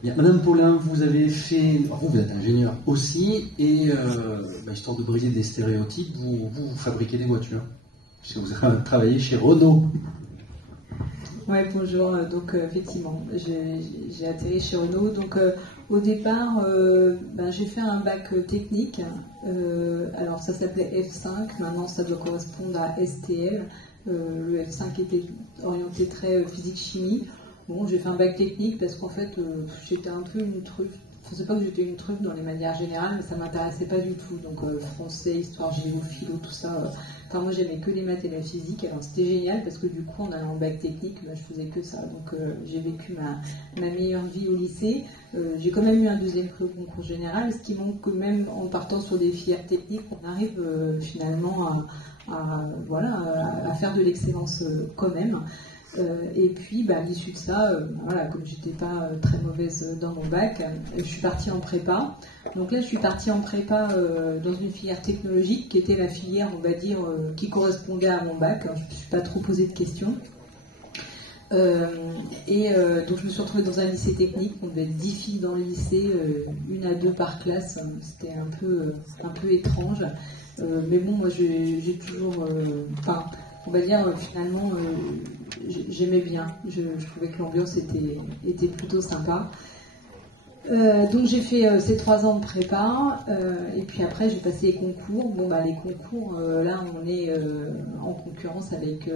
Bien, Madame Paulin, vous avez fait, vous êtes ingénieur aussi, et histoire de briser des stéréotypes, vous fabriquez des voitures, puisque vous avez travaillé chez Renault. Ouais, bonjour. Donc effectivement, j'ai atterri chez Renault. Donc au départ, j'ai fait un bac technique. Alors ça s'appelait F5. Maintenant, ça doit correspondre à STL. Le F5 était orienté très physique-chimie. Bon, j'ai fait un bac technique parce qu'en fait, j'étais un peu une truffe. Je ne sais pas que j'étais une truffe dans les manières générales, mais ça ne m'intéressait pas du tout. Donc français, histoire, géo, philo, tout ça. Enfin, moi, j'aimais que les maths et la physique. Alors c'était génial parce que du coup, en allant en bac technique, je faisais que ça. Donc j'ai vécu ma meilleure vie au lycée. J'ai quand même eu un deuxième prix au concours général, ce qui montre que même en partant sur des filières techniques, on arrive finalement à faire de l'excellence quand même. Et puis, à l'issue de ça, comme j'étais pas très mauvaise dans mon bac, je suis partie en prépa. Donc là, je suis partie en prépa dans une filière technologique qui était la filière, on va dire, qui correspondait à mon bac. Alors, je ne me suis pas trop posé de questions. Donc je me suis retrouvée dans un lycée technique. On devait être 10 filles dans le lycée, 1 à 2 par classe. C'était un peu étrange. Mais bon, moi, j'ai toujours... on va dire, finalement, j'aimais bien. Je trouvais que l'ambiance était plutôt sympa. Donc j'ai fait ces 3 ans de prépa, et puis après j'ai passé les concours. Bon, les concours, là on est en concurrence avec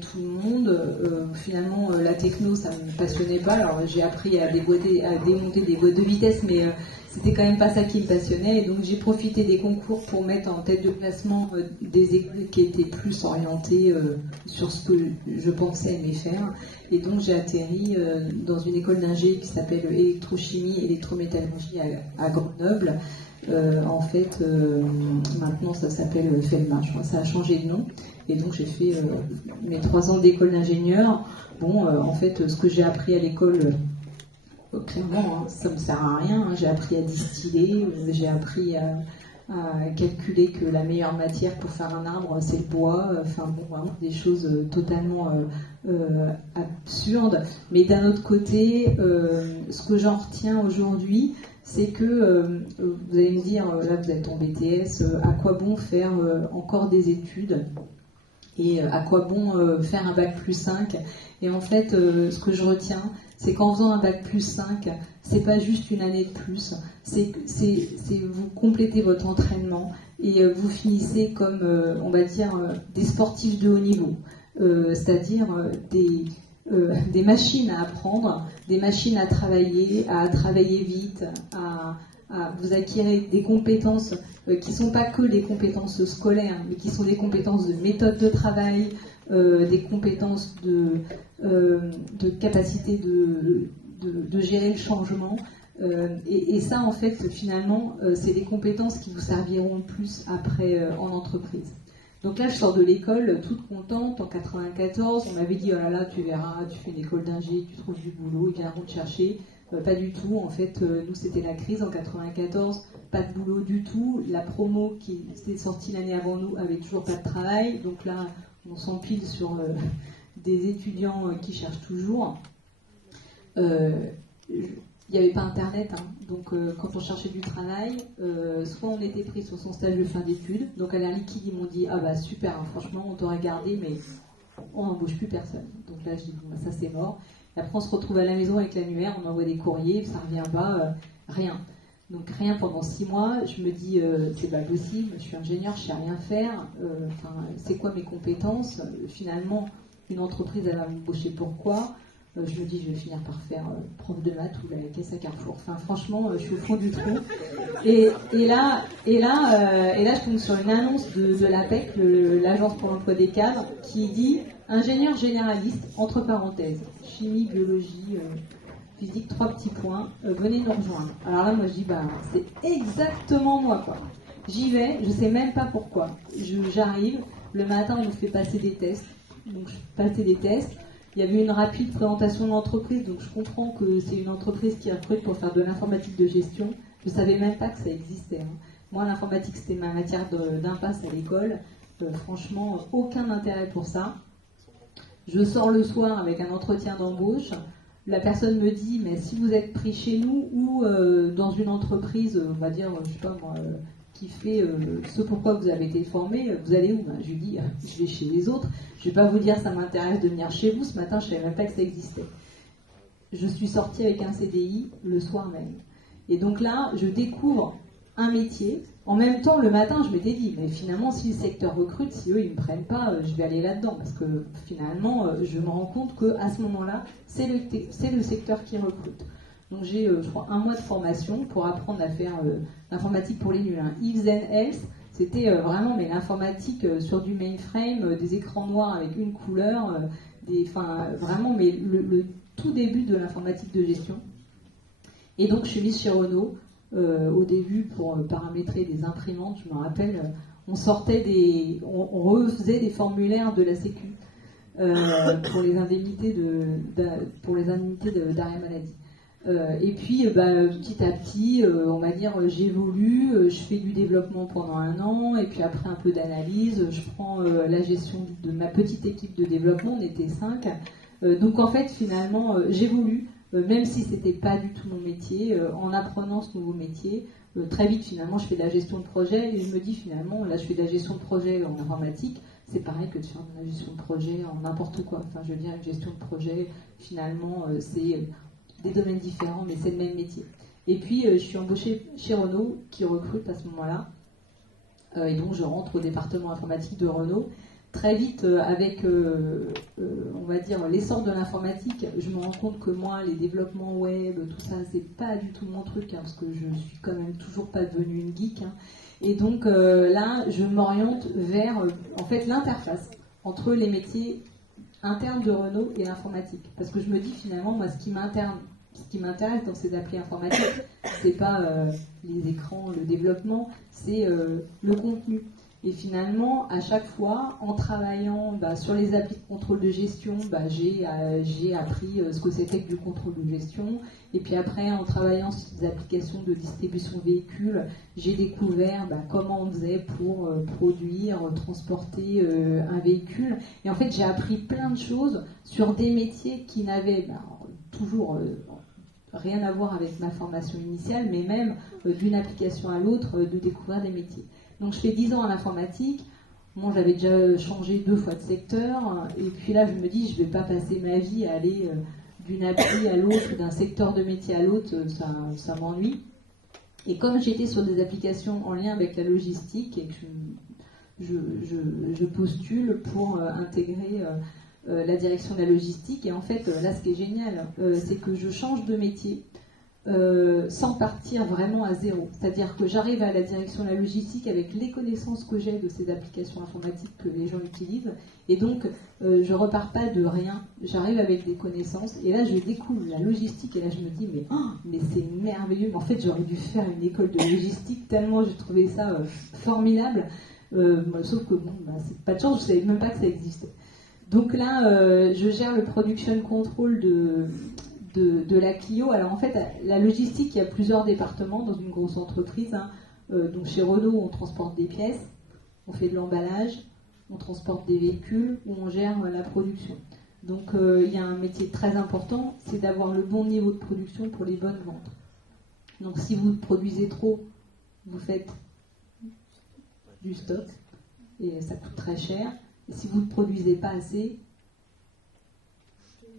tout le monde. Finalement, la techno, ça me passionnait pas. Alors j'ai appris à démonter des boîtes de vitesse, mais c'était quand même pas ça qui me passionnait. Et donc j'ai profité des concours pour mettre en tête de classement des écoles qui étaient plus orientées sur ce que je pensais aimer faire. Et donc j'ai atterri dans une école d'ingé qui s'appelle électrochimie, électrométallurgie à Grenoble. Maintenant ça s'appelle FELMA, je crois, ça a changé de nom. Et donc j'ai fait mes 3 ans d'école d'ingénieur. Bon, ce que j'ai appris à l'école, clairement, ça me sert à rien. J'ai appris à distiller, j'ai appris à calculer que la meilleure matière pour faire un arbre, c'est le bois. Vraiment des choses totalement absurdes. Mais d'un autre côté, ce que j'en retiens aujourd'hui, c'est que vous allez me dire, là vous êtes en BTS, à quoi bon faire encore des études et à quoi bon faire un bac plus 5. Et en fait, ce que je retiens, c'est qu'en faisant un bac plus 5, c'est pas juste une année de plus, c'est vous complétez votre entraînement et vous finissez comme, on va dire, des sportifs de haut niveau, c'est-à-dire des machines à apprendre, des machines à travailler vite, vous acquérez des compétences qui ne sont pas que des compétences scolaires, mais qui sont des compétences de méthode de travail, des compétences de capacité de gérer le changement. Et ça, en fait, finalement, c'est des compétences qui vous serviront le plus après en entreprise. Donc là, je sors de l'école toute contente. En 94, on m'avait dit, oh là là, tu verras, tu fais une école d'ingé, tu trouves du boulot, ils viendront te chercher. Pas du tout. En fait, nous, c'était la crise en 94. Pas de boulot du tout. La promo qui était sortie l'année avant nous avait toujours pas de travail. Donc là, on s'empile sur des étudiants qui cherchent toujours. Il n'y avait pas Internet, hein. Donc quand on cherchait du travail, soit on était pris sur son stage de fin d'études. Donc à Air Liquide, ils m'ont dit, ah bah super, hein, franchement, on t'aurait gardé, mais on n'embauche plus personne. Donc là, je dis, bon, bah, ça c'est mort. Et après, on se retrouve à la maison avec l'annuaire, on envoie des courriers, ça ne revient pas, rien. Donc rien pendant 6 mois, je me dis, c'est pas possible, je suis ingénieur, je sais rien faire, c'est quoi mes compétences? Finalement, une entreprise, elle va m'embaucher pourquoi? Je me dis, je vais finir par faire prof de maths ou la caisse à Carrefour. Enfin, franchement, je suis au fond du trou. Et là, je tombe sur une annonce de l'APEC, l'Agence pour l'emploi des cadres, qui dit ingénieur généraliste, entre parenthèses, chimie, biologie, physique, 3 petits points, venez nous rejoindre. Alors là, moi, je dis, c'est exactement moi, quoi. J'y vais, je sais même pas pourquoi. J'arrive, le matin, on nous fait passer des tests. Donc, je passais des tests. Il y avait une rapide présentation de l'entreprise, donc je comprends que c'est une entreprise qui recrute pour faire de l'informatique de gestion. Je ne savais même pas que ça existait. Hein. Moi, l'informatique, c'était ma matière d'impasse à l'école. Franchement, aucun intérêt pour ça. Je sors le soir avec un entretien d'embauche. la personne me dit, mais si vous êtes pris chez nous ou dans une entreprise, on va dire, je sais pas moi, qui fait ce pourquoi vous avez été formé, vous allez où? Je lui dis, je vais chez les autres. Je vais pas vous dire, ça m'intéresse de venir chez vous. Ce matin, je savais même pas que ça existait. Je suis sortie avec un CDI le soir même. Et donc là, je découvre un métier. En même temps, le matin, je m'étais dit, mais finalement, si le secteur recrute, si eux, ils ne me prennent pas, je vais aller là-dedans. Parce que finalement, je me rends compte qu'à ce moment-là, c'est le secteur qui recrute. Donc j'ai, je crois, 1 mois de formation pour apprendre à faire l'informatique pour les nuls. If then else, c'était vraiment mais l'informatique sur du mainframe, des écrans noirs avec une couleur, vraiment mais le tout début de l'informatique de gestion. Et donc je suis mise chez Renault au début pour paramétrer des imprimantes. Je me rappelle, on refaisait des formulaires de la Sécu pour les indemnités d'arrêt maladie. Et puis petit à petit, on va dire, j'évolue, je fais du développement pendant 1 an, et puis après un peu d'analyse, je prends la gestion de ma petite équipe de développement, on était 5. Donc en fait, finalement, j'évolue, même si c'était pas du tout mon métier, en apprenant ce nouveau métier. Très vite, finalement, je fais de la gestion de projet, et je me dis, finalement, là, je fais de la gestion de projet en informatique, c'est pareil que de faire de la gestion de projet en n'importe quoi. Enfin, je veux dire, une gestion de projet, finalement, c'est des domaines différents, mais c'est le même métier. Et puis, je suis embauchée chez Renault, qui recrute à ce moment-là. Et donc, je rentre au département informatique de Renault. Très vite, avec, on va dire, l'essor de l'informatique, je me rends compte que moi, les développements web, tout ça, c'est pas du tout mon truc, parce que je suis quand même toujours pas devenue une geek. Et donc, là, je m'oriente vers, en fait, l'interface entre les métiers interne de Renault et l'informatique. Parce que je me dis finalement, moi, ce qui m'intéresse dans ces applis informatiques, c'est pas les écrans, le développement, c'est le contenu. Et finalement, à chaque fois, en travaillant sur les applis de contrôle de gestion, j'ai appris ce que c'était que du contrôle de gestion. Et puis après, en travaillant sur des applications de distribution véhicule, j'ai découvert comment on faisait pour produire, transporter un véhicule. Et en fait, j'ai appris plein de choses sur des métiers qui n'avaient toujours rien à voir avec ma formation initiale, mais même d'une application à l'autre, de découvrir des métiers. Donc je fais 10 ans à l'informatique. Moi, j'avais déjà changé 2 fois de secteur. Et puis là, je me dis, je ne vais pas passer ma vie à aller d'une appli à l'autre, d'un secteur de métier à l'autre. Ça m'ennuie. Et comme j'étais sur des applications en lien avec la logistique et que je postule pour intégrer la direction de la logistique. Et en fait, là, ce qui est génial, c'est que je change de métier. Sans partir vraiment à zéro. C'est-à-dire que j'arrive à la direction de la logistique avec les connaissances que j'ai de ces applications informatiques que les gens utilisent, et donc je repars pas de rien, j'arrive avec des connaissances, et là je découvre la logistique, et là je me dis mais c'est merveilleux, en fait j'aurais dû faire une école de logistique tellement j'ai trouvé ça formidable, sauf que c'est pas de chance, je savais même pas que ça existait. Donc là je gère le production control de la Clio. Alors en fait, la logistique, il y a plusieurs départements dans une grosse entreprise. Donc chez Renault, on transporte des pièces, on fait de l'emballage, on transporte des véhicules ou on gère la production. Donc il y a un métier très important, c'est d'avoir le bon niveau de production pour les bonnes ventes. Donc si vous produisez trop, vous faites du stock et ça coûte très cher. Et si vous ne produisez pas assez,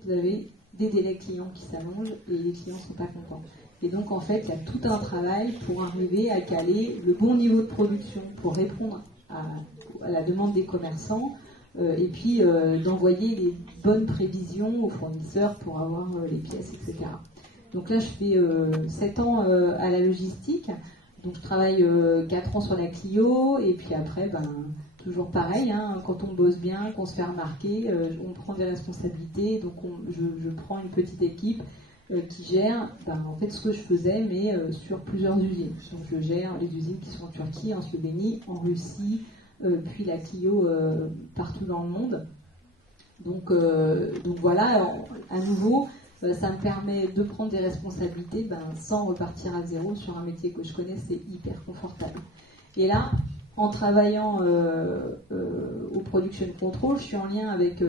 vous avez des délais clients qui s'allongent et les clients ne sont pas contents. Et donc en fait, il y a tout un travail pour arriver à caler le bon niveau de production pour répondre à la demande des commerçants et puis d'envoyer les bonnes prévisions aux fournisseurs pour avoir les pièces, etc. Donc là, je fais 7 ans à la logistique. Donc je travaille 4 ans sur la Clio et puis après, toujours pareil, quand on bosse bien, qu'on se fait remarquer, on prend des responsabilités, donc je prends une petite équipe qui gère en fait ce que je faisais, mais sur plusieurs usines. Donc je gère les usines qui sont en Turquie, en Slovénie, en Russie, puis la Clio partout dans le monde. Donc voilà, à nouveau, ça me permet de prendre des responsabilités sans repartir à zéro sur un métier que je connais, c'est hyper confortable. Et là, en travaillant au production control, je suis en lien avec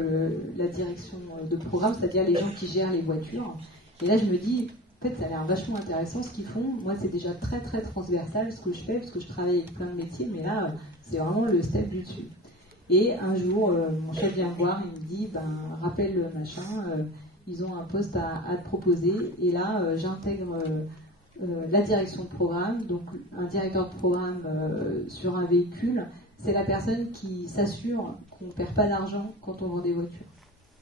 la direction de programme, c'est-à-dire les gens qui gèrent les voitures. Et là, je me dis, en fait, ça a l'air vachement intéressant ce qu'ils font. Moi, c'est déjà très très transversal ce que je fais, parce que je travaille avec plein de métiers, mais là, c'est vraiment le step du dessus. Et un jour, mon chef vient me voir, il me dit, rappelle le machin, ils ont un poste à te proposer. Et là, j'intègre la direction de programme. Donc, un directeur de programme sur un véhicule, c'est la personne qui s'assure qu'on ne perd pas d'argent quand on vend des voitures.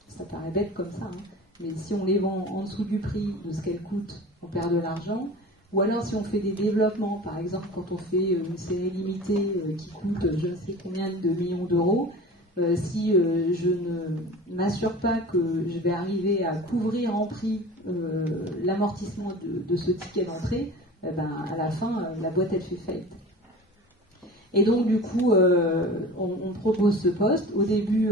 Ça paraît bête comme ça, hein. Mais si on les vend en dessous du prix de ce qu'elles coûtent, on perd de l'argent. Ou alors si on fait des développements, par exemple quand on fait une série limitée qui coûte je ne sais combien de millions d'euros, si je ne m'assure pas que je vais arriver à couvrir en prix l'amortissement de ce ticket d'entrée, à la fin, la boîte elle fait faillite. Et donc du coup, on propose ce poste. Au début,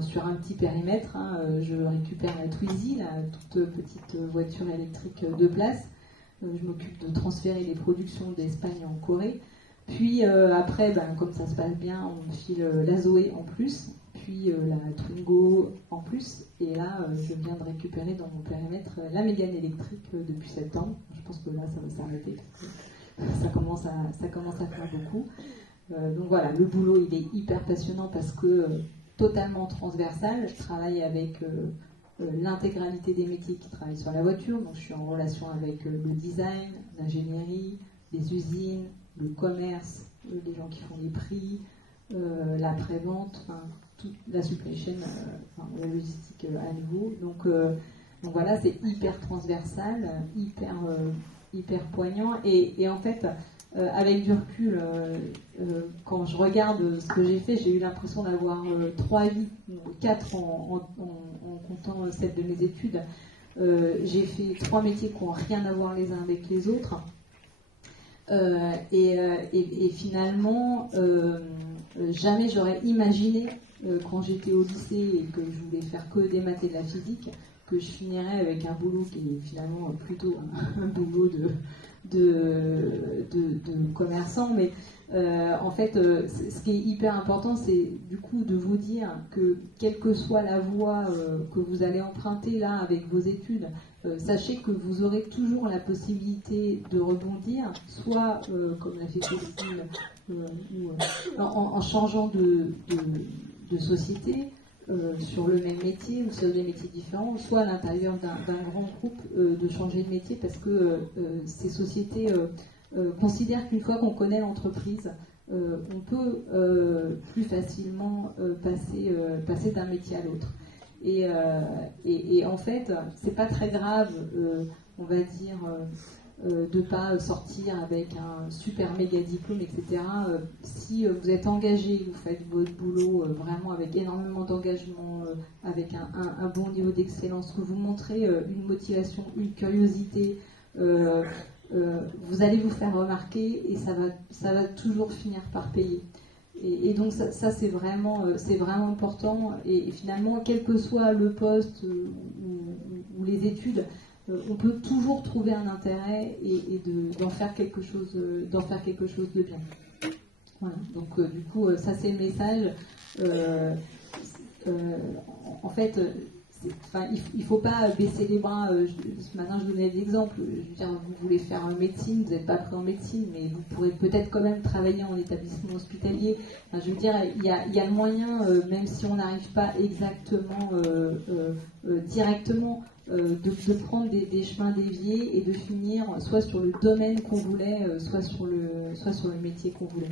sur un petit périmètre, hein, je récupère la Twizy, la toute petite voiture électrique de place. Je m'occupe de transférer les productions d'Espagne en Corée. Puis après, comme ça se passe bien, on me file la Zoé en plus, puis la Twingo en plus. Et là, je viens de récupérer dans mon périmètre la Mégane électrique depuis septembre. Je pense que là, ça va s'arrêter. Ça commence à faire beaucoup. Donc voilà, le boulot il est hyper passionnant parce que totalement transversal. Je travaille avec l'intégralité des métiers qui travaillent sur la voiture. Donc je suis en relation avec le design, l'ingénierie, les usines, le commerce, les gens qui font les prix, la prévente, la supply chain, la logistique à nouveau. Donc voilà, c'est hyper transversal, hyper poignant et en fait avec du recul quand je regarde ce que j'ai fait, j'ai eu l'impression d'avoir 3 vies, 4 en comptant celle de mes études. J'ai fait 3 métiers qui n'ont rien à voir les uns avec les autres et finalement jamais j'aurais imaginé quand j'étais au lycée et que je voulais faire que des maths et de la physique que je finirais avec un boulot qui est finalement plutôt un boulot de commerçant, mais en fait, ce qui est hyper important, c'est du coup de vous dire que quelle que soit la voie que vous allez emprunter là avec vos études, sachez que vous aurez toujours la possibilité de rebondir, soit comme l'a fait Cécile, en changeant de société, sur le même métier ou sur des métiers différents, soit à l'intérieur d'un grand groupe de changer de métier parce que ces sociétés considèrent qu'une fois qu'on connaît l'entreprise, on peut plus facilement passer d'un métier à l'autre. Et en fait, c'est pas très grave, on va dire, de pas sortir avec un super méga diplôme, etc. Si vous êtes engagé, vous faites votre boulot vraiment avec énormément d'engagement, avec un bon niveau d'excellence, que vous montrez une motivation, une curiosité, vous allez vous faire remarquer et ça va toujours finir par payer. Et donc ça c'est vraiment important. Et finalement, quel que soit le poste ou les études, on peut toujours trouver un intérêt et d'en faire quelque chose de bien. Voilà. Donc du coup, ça c'est le message. En fait, il ne faut pas baisser les bras. Ce matin, je donnais des exemples. Je veux dire, vous voulez faire médecine, vous n'êtes pas pris en médecine, mais vous pourrez peut-être quand même travailler en établissement hospitalier. Enfin, je veux dire, il y a le moyen, même si on n'arrive pas exactement directement, de prendre des chemins déviés et de finir soit sur le domaine qu'on voulait, soit sur le métier qu'on voulait.